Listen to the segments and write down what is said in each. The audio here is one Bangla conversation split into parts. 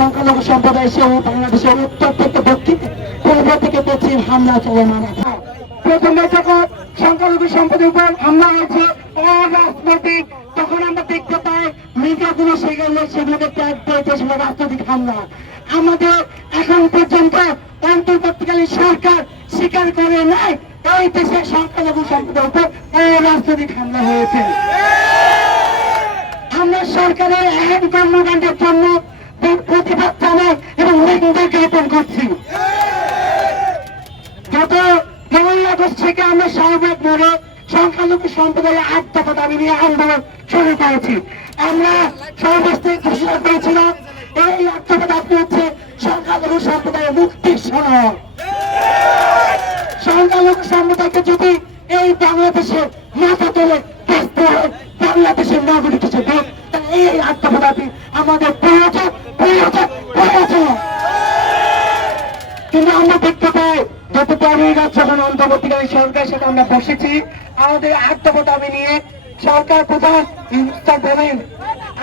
সংখ্যালঘু সম্প্রদায় সহ বাংলাদেশের উত্তর থেকে দক্ষিণে, পূর্ব থেকে পশ্চিম হামলা চলমান আছে। প্রথমে যখন সংখ্যালঘু সম্প্রদায়ের উপর হামলা হয়েছে, অরাজনৈতিক, তখন আমরা দেখতে পাই মিডিয়াগুলো সেগুলো সেগুলোকে ত্যাগ করেছে সেগুলো রাজনৈতিক হামলা। আমাদের এখন পর্যন্ত অন্তর্বর্তীকালীন সরকার স্বীকার করে নাই, এই দেশের সংখ্যালঘু সম্প্রদায়ের উপর অরাজনৈতিক হামলা হয়েছে। আমরা সরকারের এক কর্মকাণ্ডের জন্য প্রতিবাদ জানাই এবং নিন্দা জ্ঞাপন করছি। গত পনেরোই আগস্ট থেকে আমরা মোড়ে সংখ্যালঘু সম্প্রদায়ের আট দাবি নিয়ে আন্দোলন শুরু করেছি। আমরা সর্বস্তে ঘোষণা করেছিলাম, এই আট দাবি হচ্ছে সংখ্যালঘু সম্প্রদায়ের মুক্তির সনদ। সংখ্যালঘু সম্প্রদায়কে যদি এই বাংলাদেশে মাথা তোলে বাংলাদেশের নাগরিক হিসেবে এই আট দাবি আমাদের প্রয়োজন প্রয়োজন প্রয়োজন দেখতে পাই গত পনেরোই রাত যখন অন্তর্বর্তীকালীন সরকার সাথে আমরা বসেছি, আমাদের আত্মপথ দাবি নিয়ে সরকার প্রধান বলেন,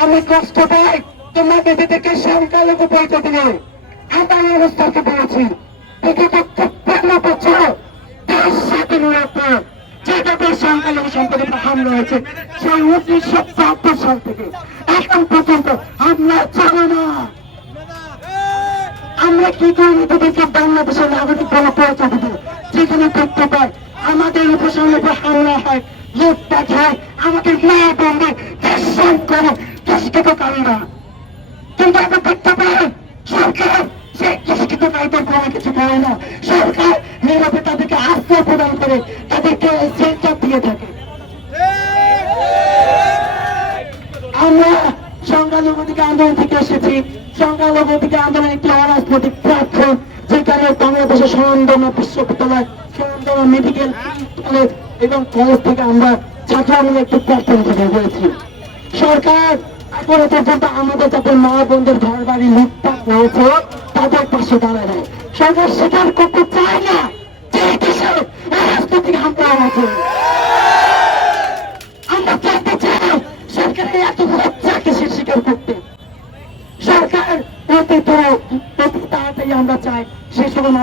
আমি কষ্ট পাই তোমরা নিজেদেরকে সংখ্যালঘু পরিচয় দিলে আমরা অবস্থাকে যেটাতে সংখ্যালঘু সম্পদের হামলা হয়েছে, সেই উনিশশো বাহাত্তর সাল থেকে। এখন পর্যন্ত আমরা জানি না আমরা কি করে? নিজেদেরকে বাংলাদেশের নাগরিক বলে পরিচয় দিব যেখানে দেখতে পাই, আমাদের উপসঙ্গে উপর হামলা হয়, লুটপাট হয়, আমাদের মেয়ে বন্ধু করে কিন্তু আমরা দেখতে পাই, সরকার সেই কোনো কিছু করে না। সরকার তাদেরকে আশ্রয় প্রদান করে তাদেরকে সেন্টার দিয়ে থাকে। আমরা আন্দোলন থেকে এসেছি। সংখ্যালঘু থেকে আন্দোলন একটি অরাজনৈতিক প্ল্যাটফর্ম যেখানে বাংলাদেশের সরঞ্জাম বিশ্ববিদ্যালয় সরঞ্জাম মেডিকেল কলেজ এবং কলেজ থেকে আমরা ছাত্র একটি প্ল্যাটফর্ম থেকে হয়েছি সরকার এখনও পর্যন্ত আমাদের যাদের মা বোনদের ঘর বাড়ি লুটপাট রয়েছে তাদের পাশে দাঁড়ায় নাই। সরকার স্বীকার করতে চায় না যে দেশে রাজনৈতিক হামলা হয়েছে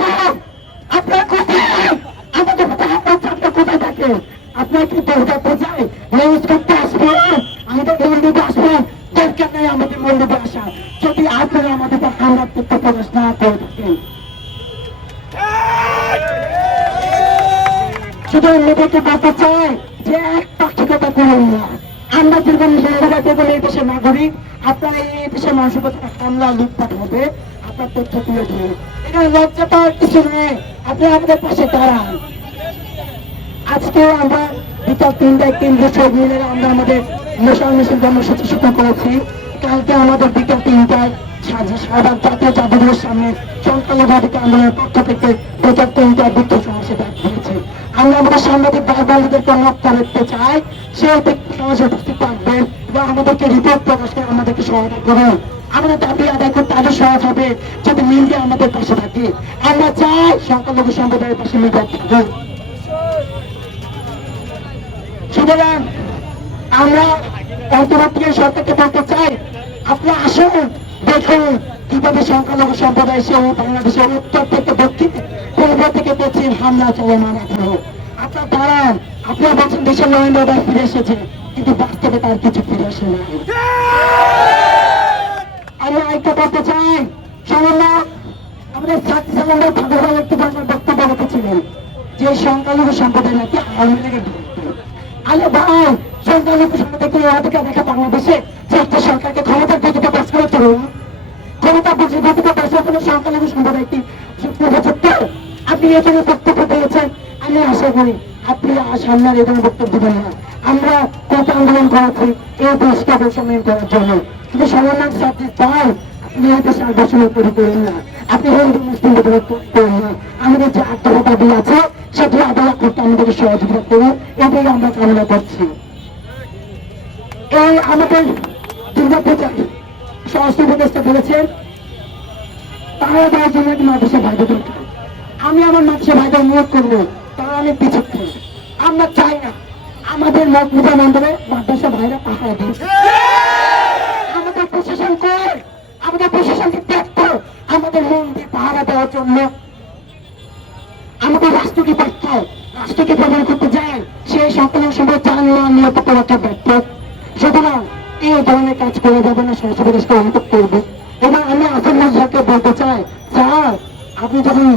চাই আপনার কোথায় আমাদের কোথায় চাপটা কোথায় থাকে আপনার কি দরকার কোথায় নিউজ করতে আসবেন আমাদের মন্দিরে আসবেন দরকার নেই আমাদের মন্দিরে আসা যদি আপনারা আমাদের উপর হামলা প্রকাশ না করে থাকেন শুধু মেয়েদেরকে বলতে চাই যে এক পাক্ষিকতা করুন না আমরা যেরকম হিন্দুরা যেরকম এই দেশের নাগরিক, আপনারা এই দেশের মানুষের কথা হামলা লুটপাট হবে। আপনার তথ্য তুলে ধরুন এখানে লজ্জা পাওয়ার কিছু নেই। আপনি আমাদের পাশে দাঁড়ান। আজকে আমরা বিকাল তিনটায় কেন্দ্র সব মিলে আমরা আমাদের মশাল মিছিল কর্মসূচি শুরু করেছি। কালকে আমাদের বিকাল তিনটায় সারা জাতীয় জাদুঘরের সামনে আন্দোলনের পক্ষ থেকে তিনটায় ডাক দিয়েছি। আমরা আমাদের সাংবাদিক ভাই রক্ষা রাখতে চাই। সে ব্যক্তি সমাজে উপস্থিত থাকবেন এবং আমাদেরকে রিপোর্ট প্রকাশ করে আমাদেরকে সহায়তা করুন। আমাদের দাবি আদায় করতে আরও সহজ হবে যদি মিডিয়া আমাদের পাশে থাকে। আমরা চাই সংখ্যালঘু সম্প্রদায়ের পাশে মিডিয়া থাকুন সুতরাং আমরা অন্তর্বর্তী সরকারকে বলতে চাই আপনি আসুন, দেখুন কীভাবে সংখ্যালঘু সম্প্রদায় সহ বাংলাদেশের উত্তর থেকে দক্ষিণে, পূর্ব থেকে পশ্চিম হামলা চলমান এখনও আপনার দাঁড়ান, আপনার বলছেন দেশের নরেন্দ্র ফিরে এসেছে, কিন্তু বাস্তবে তার কিছু ফিরে আসে নাই। আমরা একটা বলতে চাই। সামান্য আমাদের ছাত্রী সামান্য ভগবান একটু বক্তব্য রেখেছিলেন। যে সংখ্যালঘু সম্প্রদায় আওয়ামী লীগের বিরুদ্ধে আরে ভাই সংখ্যালঘু সম্প্রদায়কে অধিকার দেখা বাংলাদেশে। একটা সরকারকে ক্ষমতার গতিতে বাস করে চলুন ক্ষমতা গতিতে বাসার জন্য সংখ্যালঘু সম্প্রদায়টি উপযুক্ত আপনি এখানে বক্তব্য দিয়েছেন। আমি আশা করি আপনি সামনে এখানে বক্তব্য দেবেন না। আমরা কত আন্দোলন করেছি এই দেশটা বৈষম্য করার জন্য। কিন্তু সমাধান সাথে তাই আর বৈষম্য তৈরি করেন না। আপনি হিন্দু বিরোধ করেন না। আমাদের যে আত্মহত্যা দাবি আছে সেটি আদালত করতে আমাদেরকে সহযোগিতা করুন। এটাই আমরা কামনা করছি। এই আমাদের দুর্গাপূজা স্বরাষ্ট্র উপদেষ্টা বলেছেন, তারা দেওয়ার জন্য একটি মাদ্রাসা ভাইদের দরকার আমি আমার মাদ্রাসা ভাইদের নিয়োগ করব, তারা অনেক পিছু আমরা চাই না, আমাদের মত পূজা মন্ডলে মাদ্রাসা ভাইরা পাহাড় দিয়েছে প্রশাসন কর আমাদের প্রশাসনকে ব্যর্থ আমাদের মন্দির পাহারা দেওয়ার জন্য। আমাদের রাষ্ট্রকে ব্যর্থ রাষ্ট্রকে প্রদান করতে যায় সেই সকল সময় চান নিরাপত্তা ব্যর্থ। সুতরাং এই ধরনের কাজ করে যাবে না সরস্বতী অনুভব করবে। এবং আমি আসল মজাকে বলতে চাই, স্যার, আপনি যখন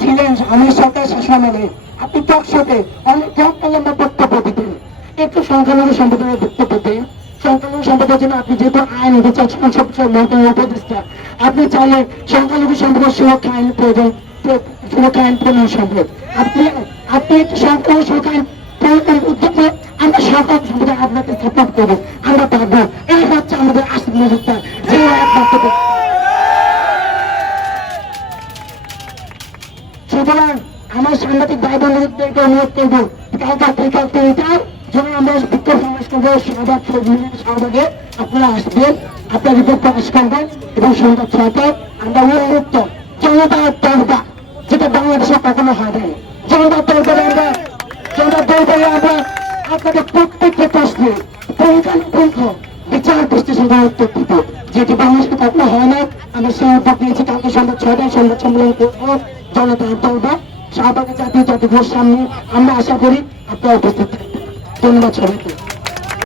ছিলেন আমি সরকার শাসনামলে, আপনি টক শোতে অনেক বক্তব্য দিতেন। একটু সংখ্যালঘু সম্প্রদায়ের বক্তব্য দেন। সংখ্যালঘু সম্প্রদায়ের জন্য আপনি যেহেতু আইন বিচার সবচেয়ে মন্ত্রণালয় উপদেষ্টা, আপনি চাইলে সংখ্যালঘু সম্প্রদায়ের সুরক্ষা আইন প্রয়োজন, সুরক্ষা আইন প্রণয়ন সম্ভব আপনি আপনি একটু সুরক্ষা আইন আমরা সম্প্রদায় আপনাকে সাপোর্ট করব। আমরা পারব। এই হচ্ছে আমাদের আসল যে একমাত্র সুতরাং আমার সাংবাদিক ভাই বোনদেরকে অনুরোধ করব। কালকে আফ্রিকার যেন আমরা বিক্ষোভ করব শাহবাগ শাহবাগে আপনারা আসবেন, আপনার রিপোর্ট প্রকাশ করবেন এবং সন্ধ্যা ছয়টায় আমরা উন্মুক্ত। জনতার দরবা যেটা বাংলাদেশে কখনো হয় নাই। জনতার দরবারে আমরা, জনতার দরবারে আমরা আপনাদের প্রত্যেককে প্রশ্নে পুঙ্খানুপুঙ্খ বিচার বিশ্লেষণ করার উত্তর দিব যেটি বাংলাদেশে কখনো হয় না আমরা সেই উদ্যোগ নিয়েছি। কালকে সন্ধ্যা ছয়টায় সংবাদ সম্মেলন করব জনতার দরবার। শাহবাগে জাতীয় জাতিঘোষ সামনে আমরা আশা করি আপনারা উপস্থিত থাকবেন। ধন্যবাদ সবাইকে।